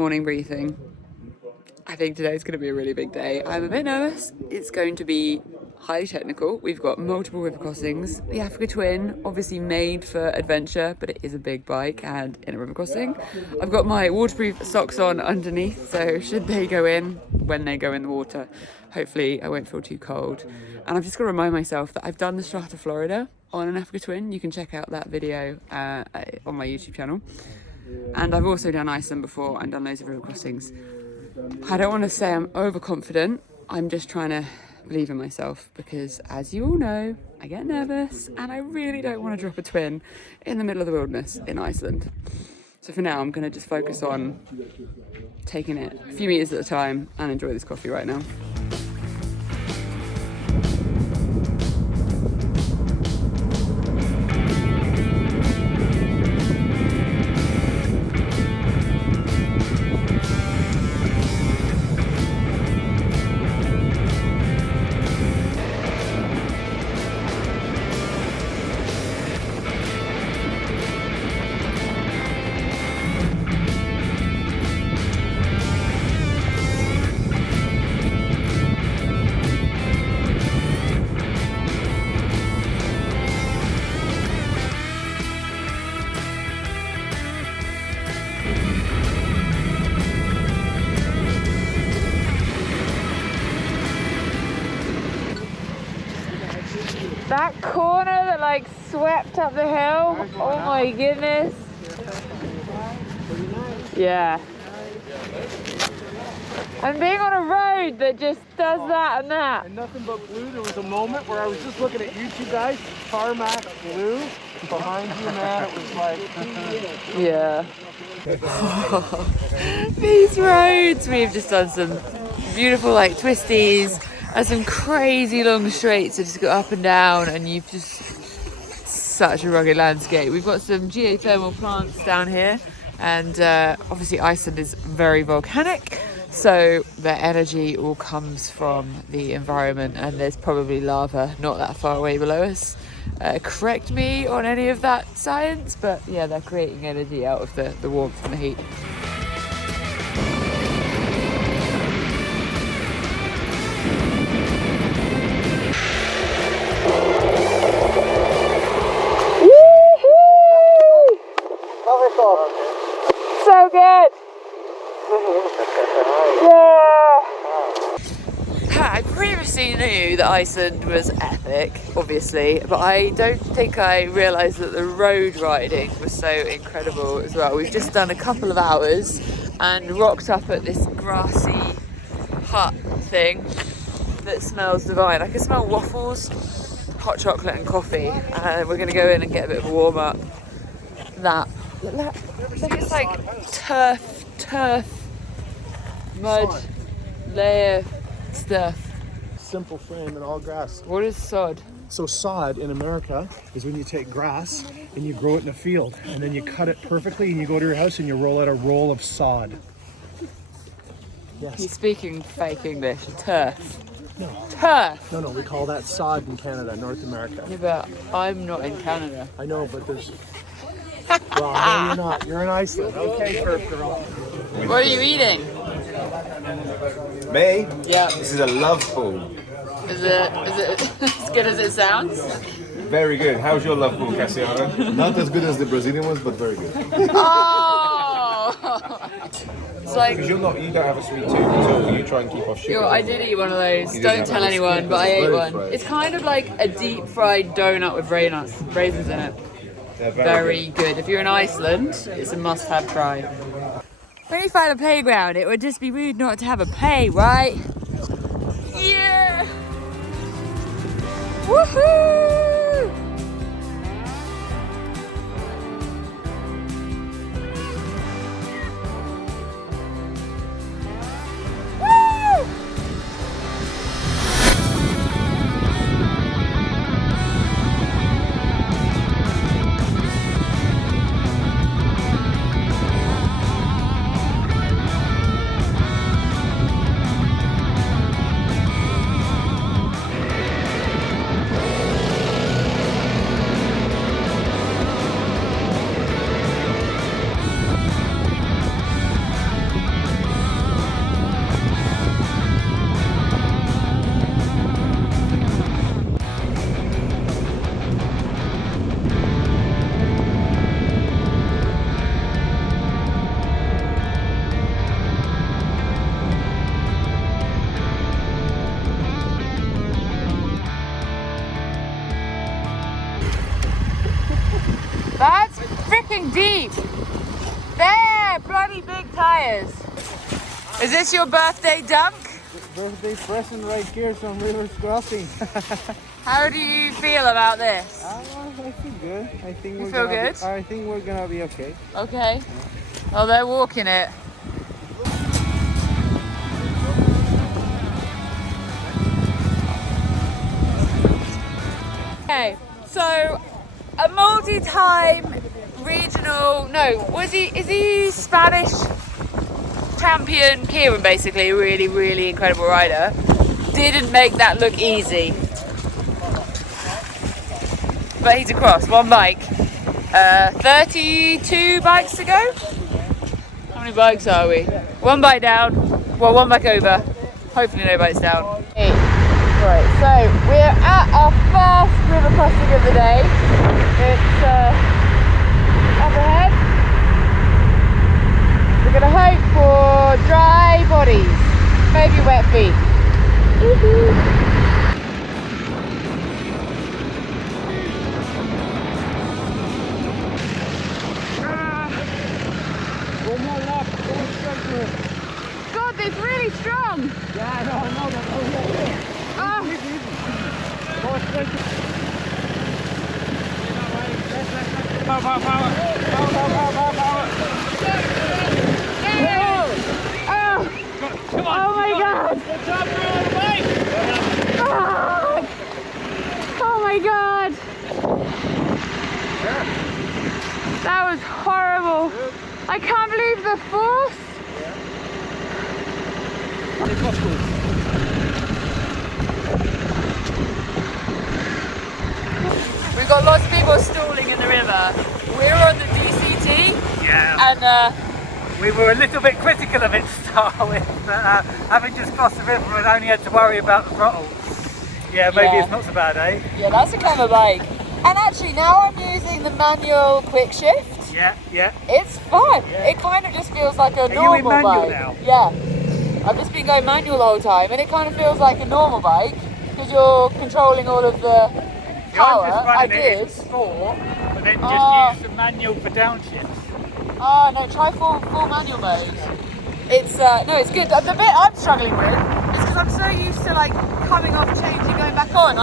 morning briefing. I think today's going to be a really big day. I'm a bit nervous. It's going to be highly technical. We've got multiple river crossings. The Africa Twin, obviously made for adventure, but it is a big bike and in a river crossing. I've got my waterproof socks on underneath, so should they go in, when they go in the water, hopefully I won't feel too cold. And I've just got to remind myself that I've done the Strata Florida on an Africa Twin. You can check out that video on my YouTube channel. And I've also done Iceland before and done loads of river crossings. I don't want to say I'm overconfident. I'm just trying to believe in myself because, as you all know, I get nervous and I really don't want to drop a twin in the middle of the wilderness in Iceland. So for now, I'm going to just focus on taking it a few meters at a time and enjoy this coffee right now. That corner that like swept up the hill, oh my goodness. Yeah. And being on a road that just does that and that. And nothing but blue. There was a moment where I was just looking at you two guys, tarmac blue, behind you, man. It was like, yeah. These roads, we've just done some beautiful like twisties and some crazy long straights that just go up and down, and you've just such a rugged landscape. We've got some geothermal plants down here, and obviously Iceland is very volcanic, so the energy all comes from the environment, and there's probably lava not that far away below us. Correct me on any of that science, but yeah, they're creating energy out of the warmth and the heat. So good! Yeah! I previously knew that Iceland was epic, obviously, but I don't think I realised that the road riding was so incredible as well. We've just done a couple of hours and rocked up at this grassy hut thing that smells divine. I can smell waffles, hot chocolate and coffee, and we're going to go in and get a bit of a warm up. Look, it's like turf, mud, layer stuff. simple frame and all grass. What is sod? So sod in America is when you take grass and you grow it in a field, and then you cut it perfectly and you go to your house and you roll out a roll of sod. Yes. He's speaking fake English. Turf. No. Turf! No, we call that sod in Canada, North America. Yeah, but I'm not in Canada. I know, but there's... Well, no, you're not. You're in Iceland. Okay, Perp girl. What are you eating? Me? Yeah. This is a love ball. Is it as good as it sounds? Very good. How's your love ball, Cassiano? Not as good as the Brazilian ones, but very good. Oh! It's like... Because you don't have a sweet tooth until you try and keep off sugar. I did eat one of those. You Don't didn't tell have anyone, but I ate very one. fried. It's kind of like a deep fried donut with raisins in it. They're Very good. If you're in Iceland, it's a must-have try. When you find a playground, it would just be rude not to have a play, right? Yeah! Woohoo! Woo! right. There, bloody big tyres. Is this your birthday dunk? Birthday present right here from Rivers Crossing. How do you feel about this? I feel good. I think You feel good? I think we're gonna be okay. Okay. Oh, they're walking it. Okay, so a multi-time regional, is he Spanish champion Kieran, basically, a really, really incredible rider, didn't make that look easy. But he's across, one bike. 32 bikes to go? How many bikes are we? One bike down, well, one bike over. Hopefully no bikes down. Right, so we're at our first river crossing of the day. It's up ahead. We're going to hope for dry bodies, maybe wet feet. One more lap, going straight to it. God, it's really strong. Yeah, I know that. Oh. Go straight to it. Power. Oh my God! Good job, you're on the bike! Oh my God! That was horrible. I can't believe the force. We've got lots of people stalling in the river. We're on the DCT. Yeah, And we were a little bit critical of it to start with, but having just crossed the river and only had to worry about the throttle, maybe Yeah. it's not so bad, eh? yeah, that's a clever bike. And actually now I'm using the manual quick shift. Yeah. It's fun. It kind of just feels like a you normal in manual bike. now? Yeah. I've just been going manual the whole time and it kind of feels like a normal bike because you're controlling all of the power. I'm just I running it did. as sport, but then Oh. just use the manual for downshifts. Oh no, try full manual mode. It's no, it's good. The bit I'm struggling with is because I'm so used to like coming off, changing, going back on.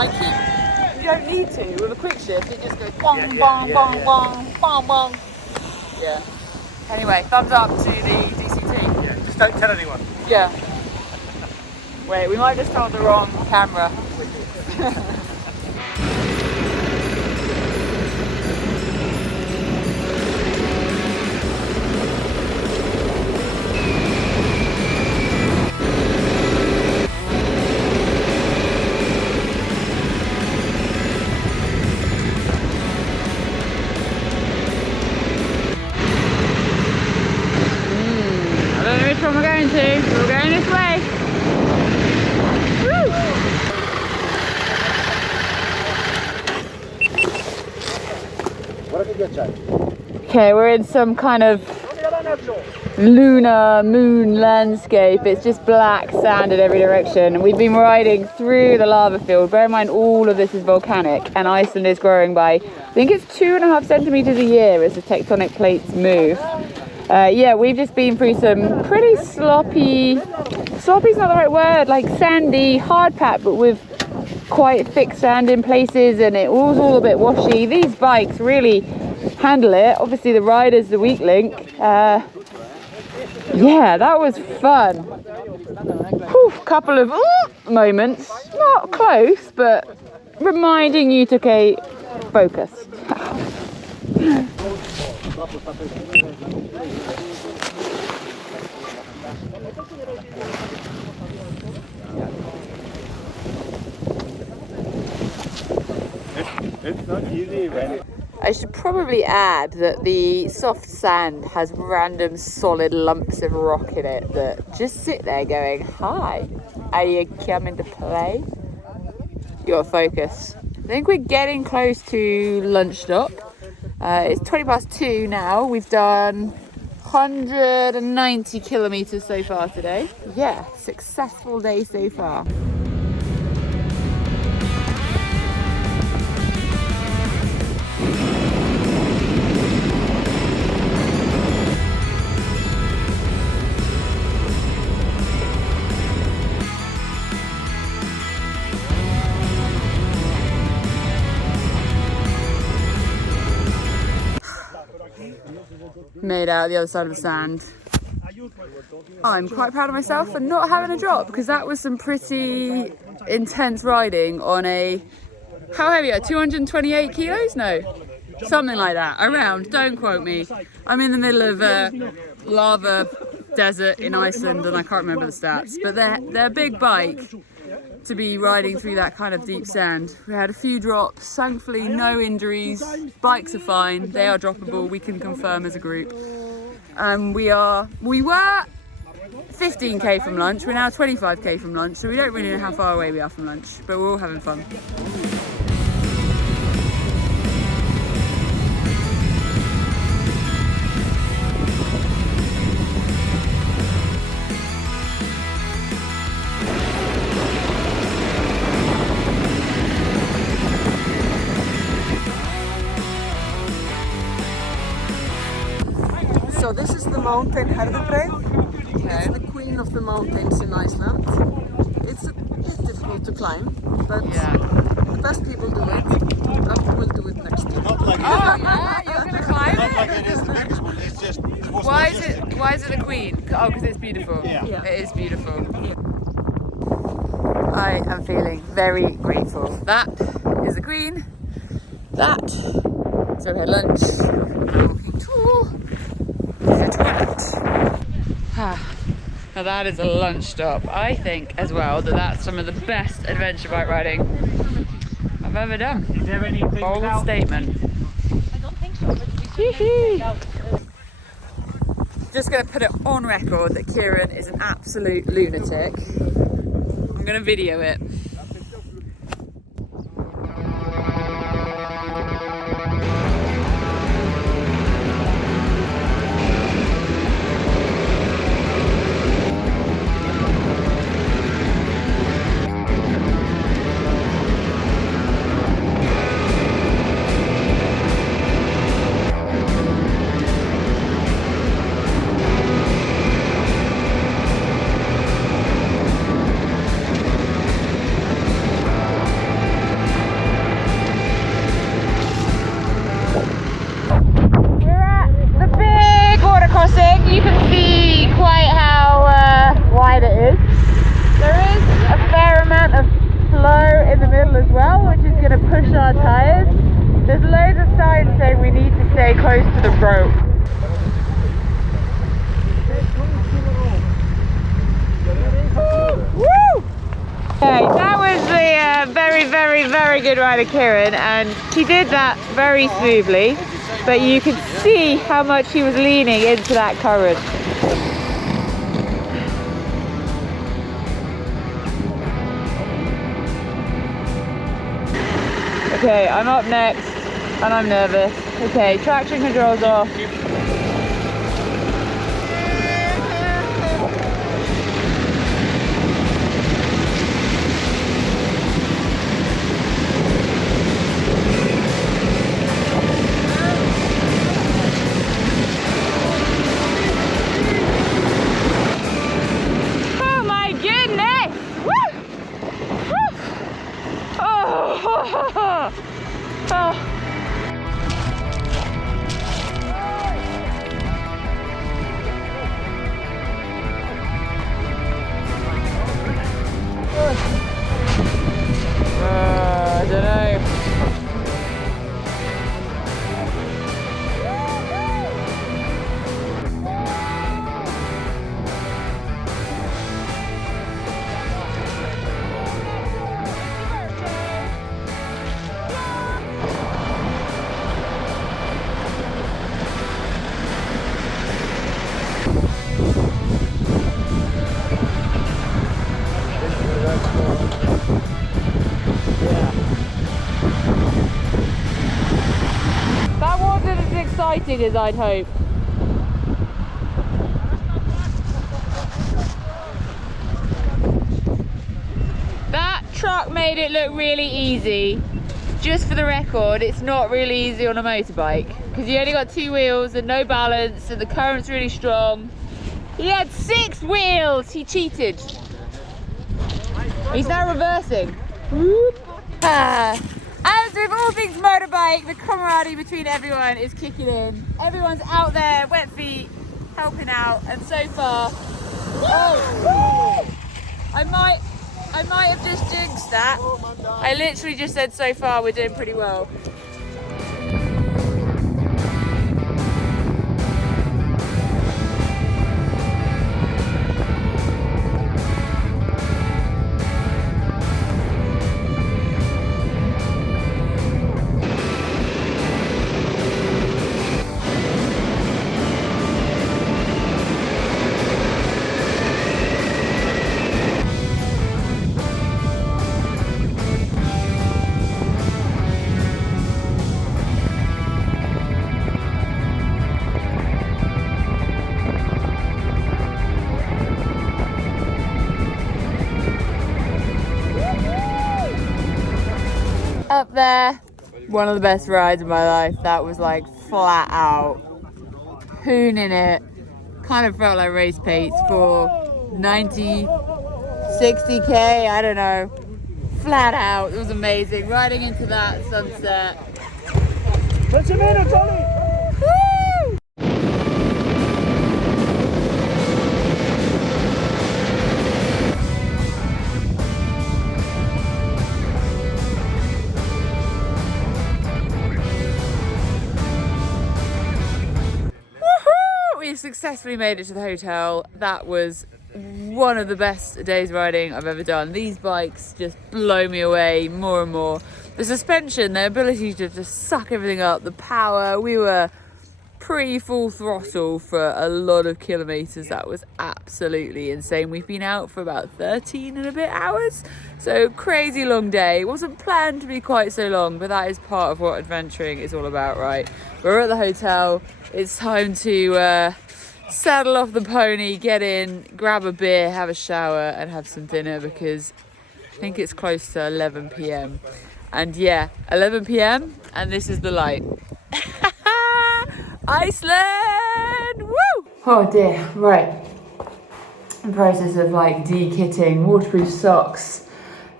You don't need to with a quick shift. It just goes bong, bong, bong, bong, bong, bong. Yeah. Anyway, thumbs up to the DCT. Yeah, just don't tell anyone. Yeah. Wait, we might just start the wrong camera. I don't know which one we're going to. We're going this way. Woo! Okay, we're in some kind of lunar moon landscape. It's just black sand in every direction. We've been riding through the lava field. Bear in mind all of this is volcanic and Iceland is growing by, I think it's 2.5 centimeters a year as the tectonic plates move. Yeah, we've just been through some pretty sloppy's not the right word, like sandy, hard pat, but with quite thick sand in places, and it was all a bit washy. These bikes really handle it. Obviously the rider's the weak link. Yeah, that was fun. Whew, couple of moments, not close, but reminding you to focus. It's not easy, man. I should probably add that the soft sand has random solid lumps of rock in it that just sit there going, hi, are you coming to play? You gotta focus. I think we're getting close to lunch stop. It's 2:20 now. We've done 190 kilometers so far today. Yeah, successful day so far. made out the other side of the sand. I'm quite proud of myself for not having a drop, because that was some pretty intense riding on a, how heavy are 228 kilos? No, something like that, around, don't quote me. I'm in the middle of a lava desert in Iceland and I can't remember the stats, but they're a big bike to be riding through that kind of deep sand. We had a few drops, thankfully no injuries, bikes are fine, they are droppable, we can confirm as a group. We were 15k from lunch, we're now 25k from lunch, so we don't really know how far away we are from lunch, but we're all having fun. So this is the mountain Herðubreið. It's the queen of the mountains in Iceland. It's a bit difficult to climb, but the best people do it. After we'll do it next year. Oh yeah, you're gonna climb it? Why is it the queen? Oh, because it's beautiful. Yeah. It is beautiful. I am feeling very grateful. That is the queen. That. So we had lunch. Walking tour. Now that is a lunch stop. I think as well that that's some of the best adventure bike riding I've ever done. Is there anything Bold about... statement. I don't think so, but Just going to put it on record that Kieran is an absolute lunatic. I'm going to video it. You can see quite how wide it is. There is a fair amount of flow in the middle as well, which is going to push our tyres. There's loads of signs saying we need to stay close to the rope. Woo! Okay, that was the very good ride of Kieran, and he did that very smoothly. But you can see how much he was leaning into that current. Okay, I'm up next and I'm nervous. Okay, traction control's off. I don't know. That wasn't as exciting as I'd hoped. That truck made it look really easy. Just for the record, it's not really easy on a motorbike because you only got 2 wheels and no balance and the current's really strong. He had 6 wheels, he cheated. He's now reversing. As with all things motorbike, the camaraderie between everyone is kicking in. Everyone's out there, wet feet, helping out, and so far, I might have just jinxed that. I literally just said so far we're doing pretty well. Up there, one of the best rides of my life. That was like flat out hooning it. Kind of felt like race pace for 90, 60k, I don't know. Flat out, it was amazing. Riding into that sunset. Woo! We successfully made it to the hotel. That was one of the best days riding I've ever done. These bikes just blow me away more and more. The suspension, their ability to just suck everything up, the power. We were pretty full throttle for a lot of kilometers. That was absolutely insane. We've been out for about 13 and a bit hours, so crazy long day. It wasn't planned to be quite so long, but that is part of what adventuring is all about, right? We're at the hotel. It's time to saddle off the pony, get in, grab a beer, have a shower, and have some dinner, because I think it's close to 11 p.m. And yeah, 11 p.m. and this is the light. Iceland! Woo! Oh dear, right. In the process of like de-kitting, waterproof socks,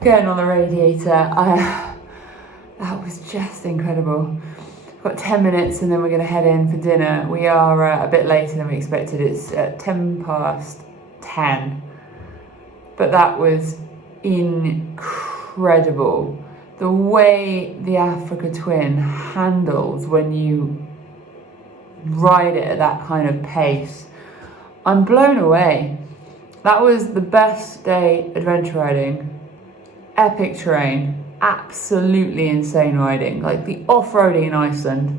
getting on the radiator. That was just incredible. We've got 10 minutes and then we're going to head in for dinner. We are a bit later than we expected. It's 10 past 10. But that was incredible. The way the Africa Twin handles when you ride it at that kind of pace, I'm blown away. That was the best day adventure riding. Epic terrain, absolutely insane riding, like the off-roading in Iceland.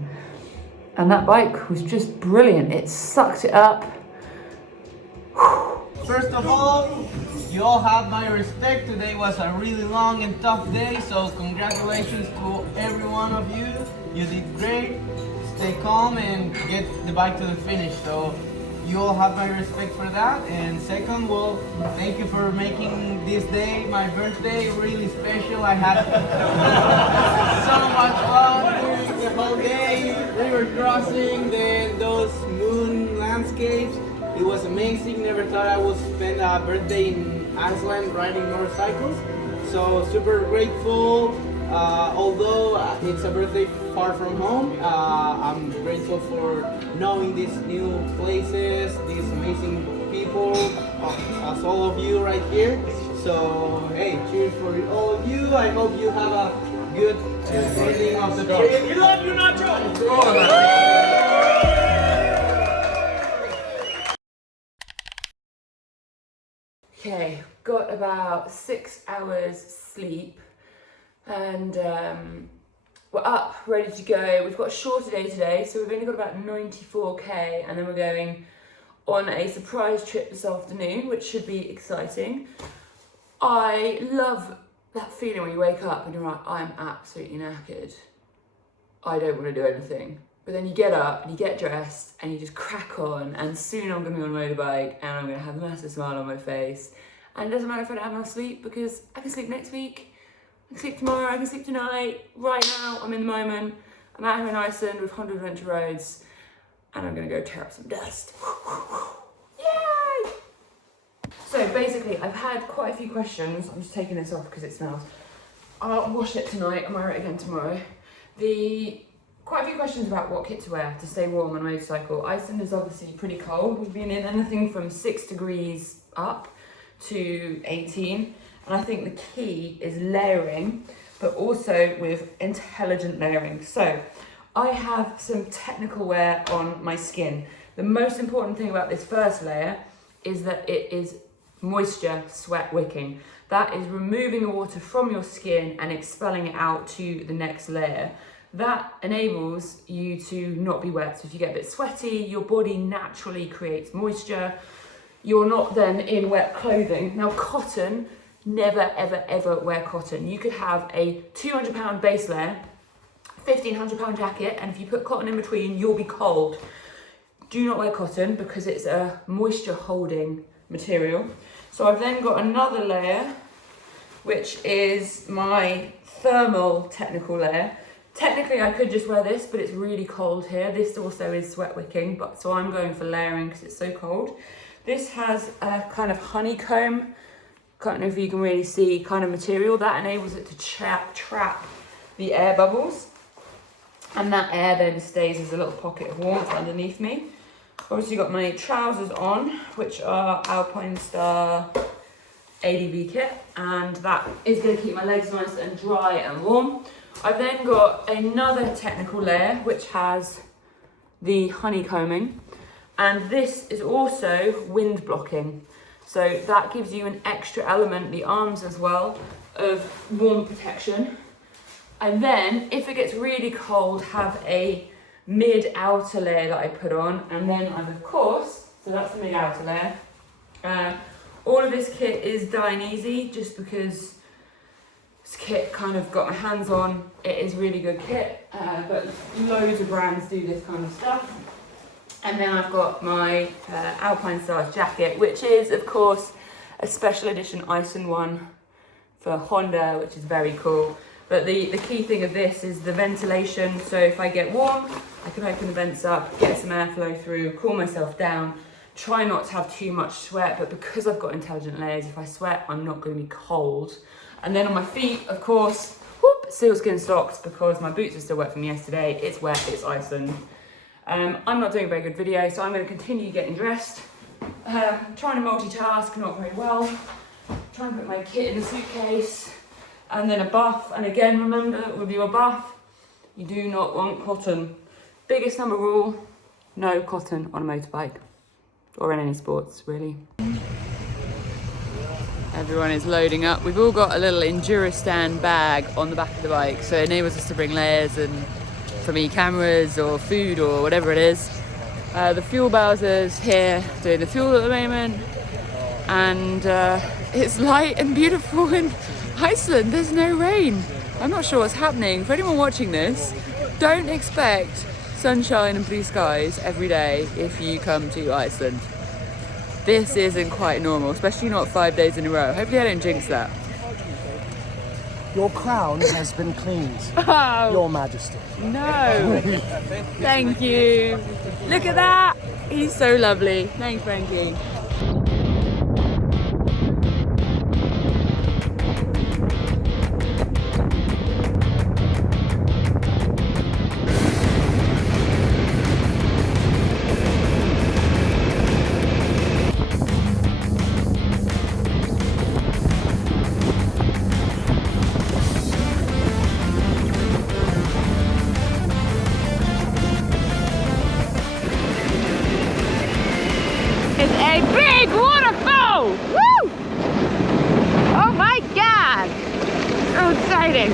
And that bike was just brilliant. It sucked it up. First of all, you all have my respect. Today was a really long and tough day, so congratulations to every one of you. You did great. Stay calm and get the bike to the finish. So you all have my respect for that. And second, well, thank you for making this day, my birthday, really special. I had so much fun during the whole day, river crossing, then those moon landscapes. It was amazing. Never thought I would spend a birthday in Iceland riding motorcycles. So super grateful. Although it's a birthday far from home, I'm grateful for knowing these new places, these amazing people, as all of you right here. So hey, cheers for all of you. I hope you have a good ending of the trip. We love you, Nacho! Okay, got about 6 hours sleep. And we're up, ready to go. We've got a shorter day today, so we've only got about 94k, and then we're going on a surprise trip this afternoon, which should be exciting. I love that feeling when you wake up and you're like, I'm absolutely knackered. I don't want to do anything. But then you get up and you get dressed and you just crack on, and soon I'm going to be on a motorbike and I'm going to have a massive smile on my face. And it doesn't matter if I don't have enough sleep, because I can sleep next week. I can sleep tomorrow, I can sleep tonight. Right now, I'm in the moment. I'm out here in Iceland with 100 Adventure Roads, and I'm gonna go tear up some dust. Yay! So basically, I've had quite a few questions. I'm just taking this off because it smells. I'll wash it tonight and wear it again tomorrow. Quite a few questions about what kit to wear to stay warm on a motorcycle. Iceland is obviously pretty cold. We've been in anything from 6 degrees up to 18. And I think the key is layering, but also with intelligent layering. So I have some technical wear on my skin. The most important thing about this first layer is that it is moisture sweat wicking. That is removing the water from your skin and expelling it out to the next layer. That enables you to not be wet. So if you get a bit sweaty, your body naturally creates moisture. You're not then in wet clothing. Now cotton, never ever ever wear cotton. You could have a 200-pound base layer, 1,500-pound jacket, and if you put cotton in between, you'll be cold. Do not wear cotton because it's a moisture holding material. So I've then got another layer, which is my thermal technical layer. Technically I could just wear this, but it's really cold here. This also is sweat wicking, but so I'm going for layering because it's so cold. This has a kind of honeycomb, can't know if you can really see, kind of material that enables it to trap the air bubbles. And that air then stays as a little pocket of warmth underneath me. Obviously got my trousers on, which are Alpine Star ADV kit, and that is going to keep my legs nice and dry and warm. I've then got another technical layer which has the honeycombing, and this is also wind blocking. So that gives you an extra element, the arms as well, of warm protection. And then if it gets really cold, have a mid outer layer that I put on, and then I've of course, so that's the mid outer layer. All of this kit is Dainese just because this kit kind of got my hands on. It is really good kit, but loads of brands do this kind of stuff. And then I've got my Alpine Stars jacket, which is of course a special edition Iceland one for Honda, which is very cool. But the key thing of this is the ventilation. So if I get warm, I can open the vents up, get some airflow through, cool myself down, try not to have too much sweat. But because I've got intelligent layers, if I sweat, I'm not going to be cold. And then on my feet, of course, whoop, sealskin socks because my boots are still wet from yesterday. It's wet, it's Iceland. I'm not doing a very good video, so I'm going to continue getting dressed. Trying to multitask, not very well. Trying to put my kit in the suitcase. And then a buff, and again remember with your buff, you do not want cotton. Biggest number rule, no cotton on a motorbike, or in any sports really. Everyone is loading up. We've all got a little Enduristan bag on the back of the bike, so it enables us to bring layers and for me cameras or food or whatever it is. The fuel Bowser's here doing the fuel at the moment, and it's light and beautiful in Iceland. There's no rain. I'm not sure what's happening. For anyone watching this, don't expect sunshine and blue skies every day if you come to Iceland. This isn't quite normal, especially not 5 days in a row. Hopefully I don't jinx that. Your crown has been cleaned, Oh, Your Majesty. no. Thank you. Look at that. He's so lovely. Thanks, Frankie. It's a big waterfall! Woo! Oh my god! So exciting!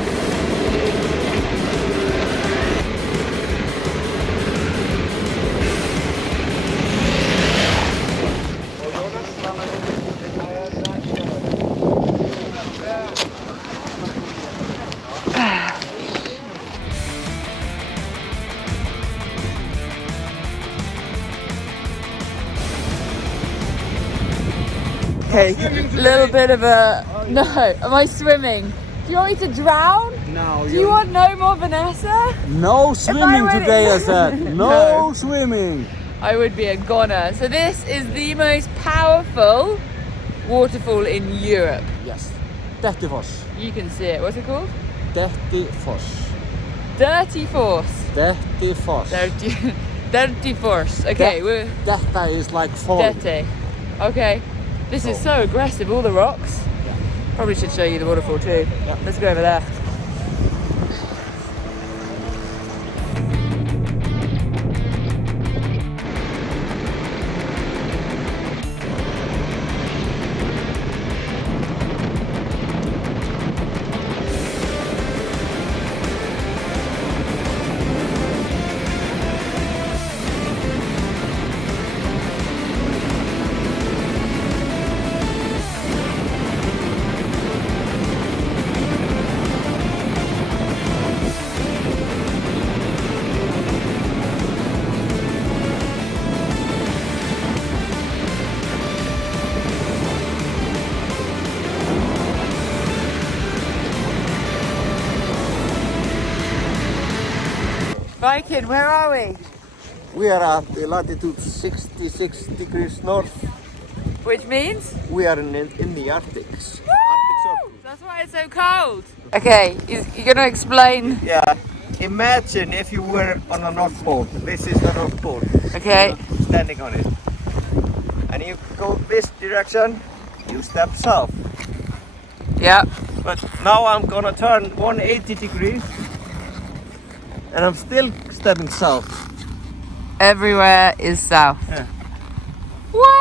Okay, a little bit of a... No, am I swimming? Do you want me to drown? No. Do you want no more Vanessa? No swimming today, I said. No swimming. I would be a goner. So this is the most powerful waterfall in Europe. Yes. Dettifoss. You can see it. What's it called? Dettifoss. Dirty Force. Dettifoss. Dirty Force. Okay, we're Detta is like falling. dirty. Okay. This is so aggressive, all the rocks. Probably should show you the waterfall too. Let's go over there. Viking, where are we? We are at the latitude 66 degrees north. Which means? We are in the Arctic. Arctic Circle. That's why it's so cold. Okay, you're gonna explain. Yeah, imagine if you were on the North Pole. This is the North Pole. Okay. Standing on it. And you go this direction, you step south. Yeah. But now I'm gonna turn 180 degrees. And I'm still stepping south. Everywhere is south. Yeah. What?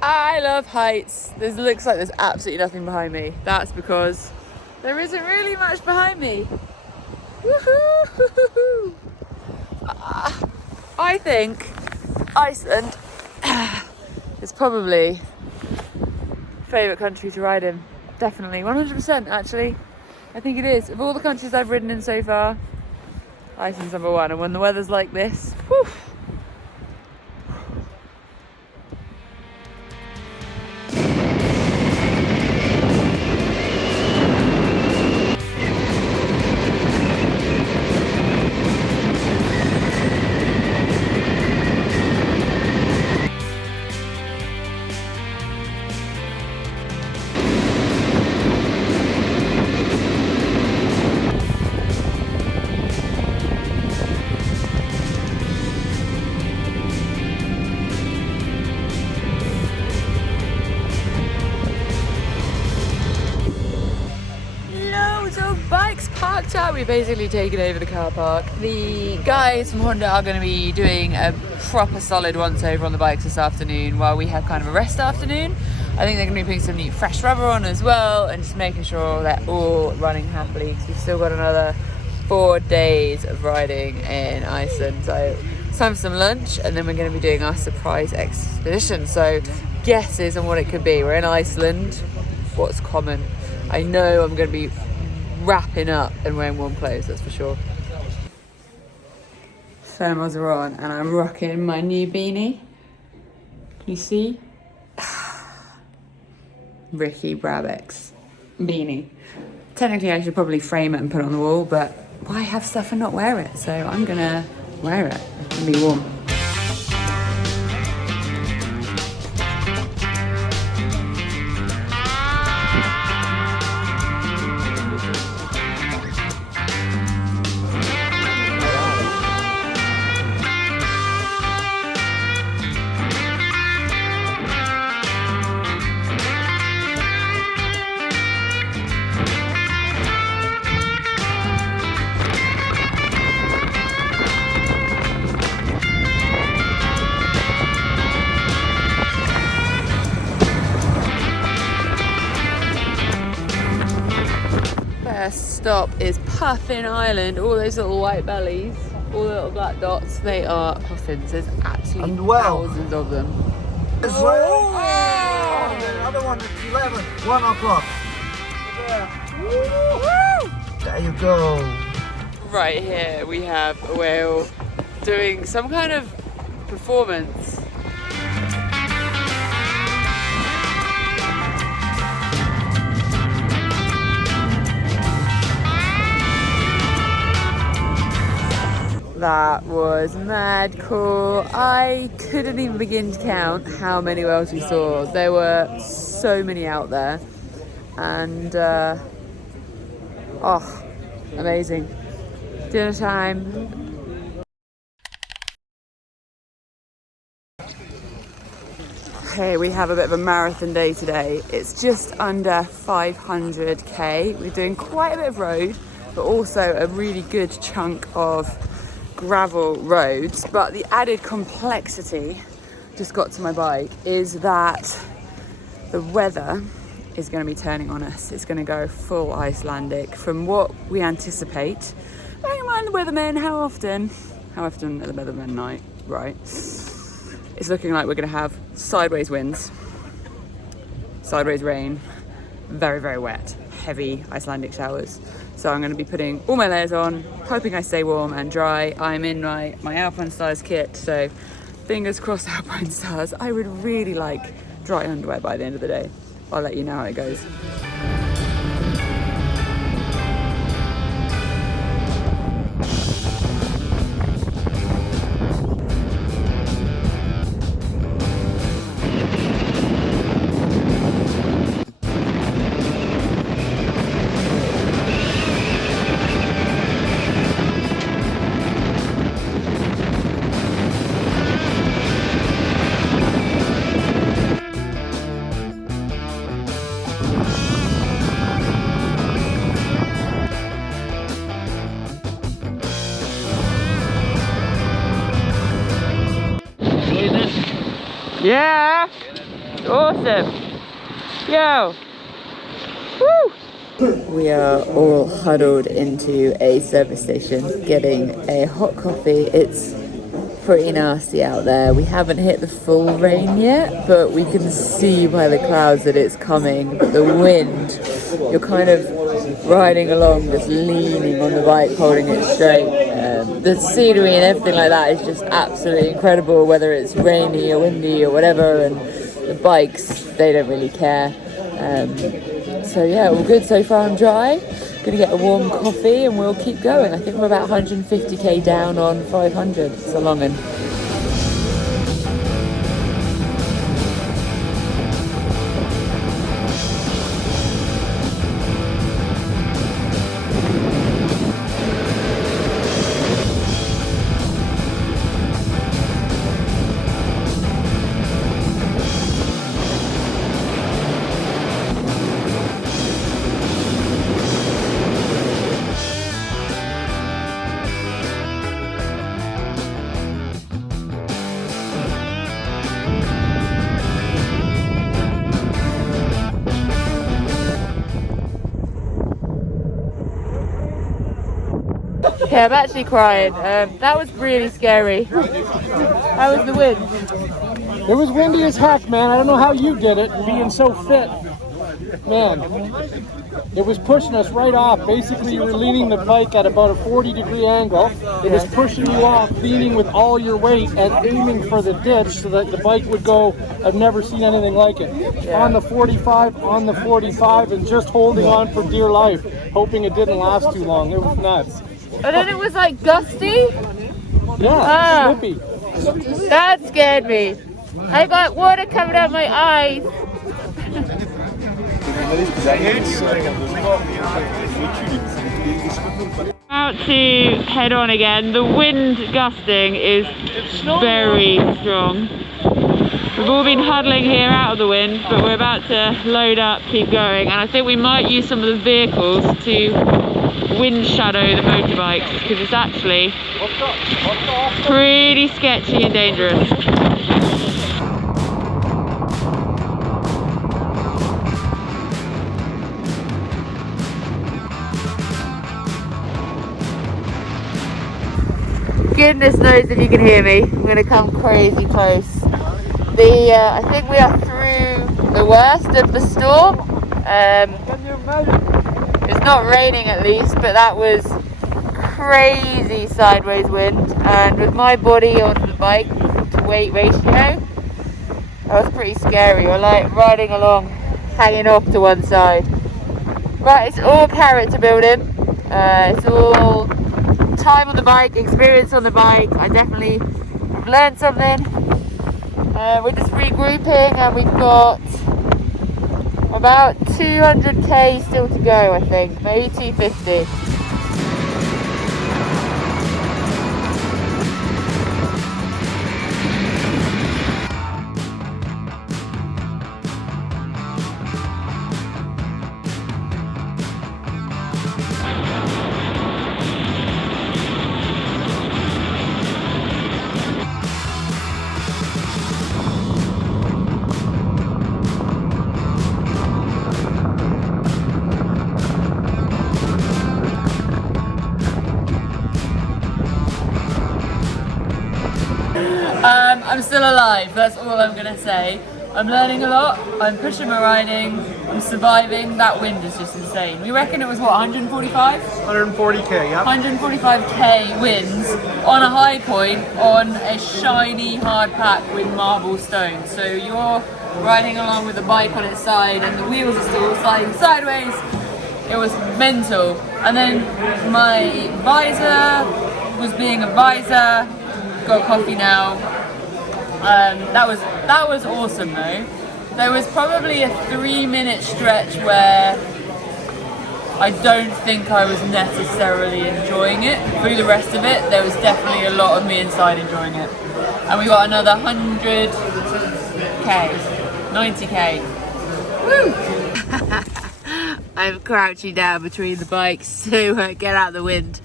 I love heights. This looks like there's absolutely nothing behind me. That's because there isn't really much behind me. Woohoo! I think Iceland is probably favourite country to ride in. Definitely, 100% actually. I think it is. Of all the countries I've ridden in so far, Iceland's number one. And when the weather's like this, whew. Bikes parked up. We've basically taken over the car park. The guys from Honda are going to be doing a proper solid once over on the bikes this afternoon while we have kind of a rest afternoon. I think they're going to be putting some new fresh rubber on as well and just making sure they're all running happily because we've still got another 4 days of riding in Iceland. So it's time for some lunch and then we're going to be doing our surprise expedition. So guesses on what it could be. We're in Iceland. What's common? I know I'm going to be wrapping up and wearing warm clothes, that's for sure. Thermals are on and I'm rocking my new beanie. You see? Ricky Brabeck's beanie. Technically I should probably frame it and put it on the wall, but why have stuff and not wear it? So I'm gonna wear it and be warm. Stop is Puffin Island. All those little white bellies, all the little black dots, they are puffins. There's actually thousands of them. Oh, the other one is 11, 1 o'clock. There you go. Right here we have a whale doing some kind of performance. That was mad cool. I couldn't even begin to count how many whales we saw. There were so many out there. And, oh, amazing. Dinner time. Okay, we have a bit of a marathon day today. It's just under 500k. We're doing quite a bit of road, but also a really good chunk of gravel roads. But the added complexity, just got to my bike, is that the weather is going to be turning on us. It's going to go full Icelandic from what we anticipate. Bearing in mind the weathermen, how often are the weathermen right? It's looking like we're going to have sideways winds, sideways rain, very, very wet, heavy Icelandic showers. So I'm going to be putting all my layers on, hoping I stay warm and dry. I'm in my Alpine Stars kit, so fingers crossed Alpine Stars. I would really like dry underwear by the end of the day. I'll let you know how it goes. Yeah! Awesome! Yo! Woo! We are all huddled into a service station getting a hot coffee. It's pretty nasty out there. We haven't hit the full rain yet, but we can see by the clouds that it's coming. But the wind, you're kind of riding along, just leaning on the bike, holding it straight. The scenery and everything like that is just absolutely incredible, whether it's rainy or windy or whatever, and the bikes, they don't really care. So yeah, all good so far. I'm dry. Gonna get a warm coffee and we'll keep going. I think we're about 150k down on 500. It's a long one. Okay, I'm actually crying. That was really scary. How was the wind? It was windy as heck, man. I don't know how you did it, being so fit. Man, it was pushing us right off. Basically, you were leaning the bike at about a 40-degree angle. It was pushing you off, leaning with all your weight and aiming for the ditch so that the bike would go. I've never seen anything like it. Yeah. On the 45, and just holding on for dear life, hoping it didn't last too long. It was nuts. And then it was like gusty. Yeah, slippy. That scared me. I got water coming out my eyes. About to head on again. The wind gusting is very strong. We've all been huddling here out of the wind, but we're about to load up, keep going, and I think we might use some of the vehicles to wind shadow the motorbikes, because it's actually pretty sketchy and dangerous. Goodness knows if you can hear me. I'm going to come crazy close. I think we are through the worst of the storm. It's not raining at least, but that was crazy sideways wind, and with my body on the bike to weight ratio, that was pretty scary. We're like riding along, hanging off to one side. Right, it's all character building. It's all time on the bike, experience on the bike. I definitely learned something. We're just regrouping and we've got about 200k still to go, I think, maybe 250. I'm still alive, that's all I'm gonna say. I'm learning a lot, I'm pushing my riding, I'm surviving. That wind is just insane. We reckon it was what, 145? 140k, yeah. 145k winds on a high point on a shiny hard pack with marble stones. So you're riding along with the bike on its side and the wheels are still sliding sideways. It was mental. And then my visor was being a visor. Got coffee now. That was awesome though. There was probably a 3-minute stretch where I don't think I was necessarily enjoying it. Through the rest of it, there was definitely a lot of me inside enjoying it. And we got another 100k, 90k. Woo! I'm crouching down between the bikes to get out of the wind.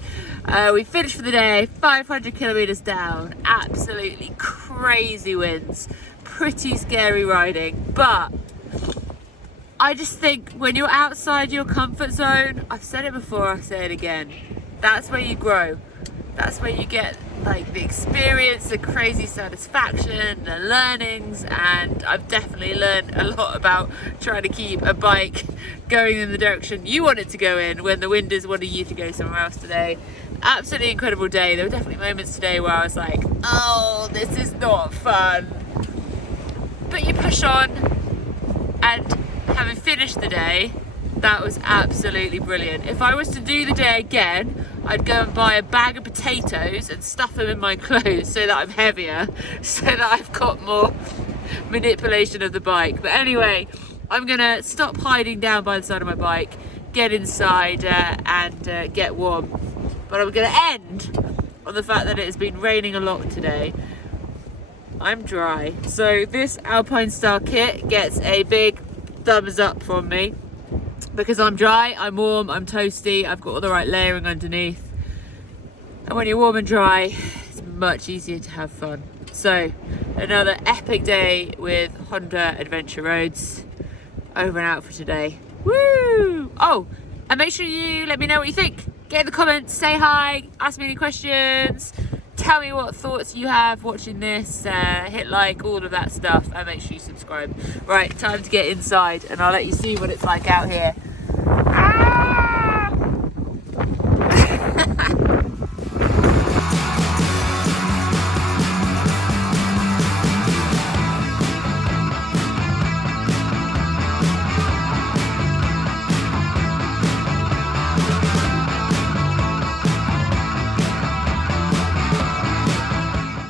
We finished for the day, 500 kilometers down, absolutely crazy winds, pretty scary riding, but I just think when you're outside your comfort zone, I've said it before, I'll say it again, that's where you grow. That's where you get like the experience, the crazy satisfaction, the learnings, and I've definitely learned a lot about trying to keep a bike going in the direction you want it to go in when the wind is wanting you to go somewhere else today. Absolutely incredible day. There were definitely moments today where I was like, oh, this is not fun. But you push on, and having finished the day, that was absolutely brilliant. If I was to do the day again, I'd go and buy a bag of potatoes and stuff them in my clothes so that I'm heavier, so that I've got more manipulation of the bike. But anyway, I'm gonna stop hiding down by the side of my bike, get inside and get warm. But I'm gonna end on the fact that it has been raining a lot today. I'm dry. So this Alpine style kit gets a big thumbs up from me. Because I'm dry, I'm warm, I'm toasty, I've got all the right layering underneath. And when you're warm and dry, it's much easier to have fun. So, another epic day with Honda Adventure Roads. Over and out for today. Woo! Oh, and make sure you let me know what you think. Get in the comments, say hi, ask me any questions, tell me what thoughts you have watching this, hit like, all of that stuff, and make sure you subscribe. Right, time to get inside and I'll let you see what it's like out here.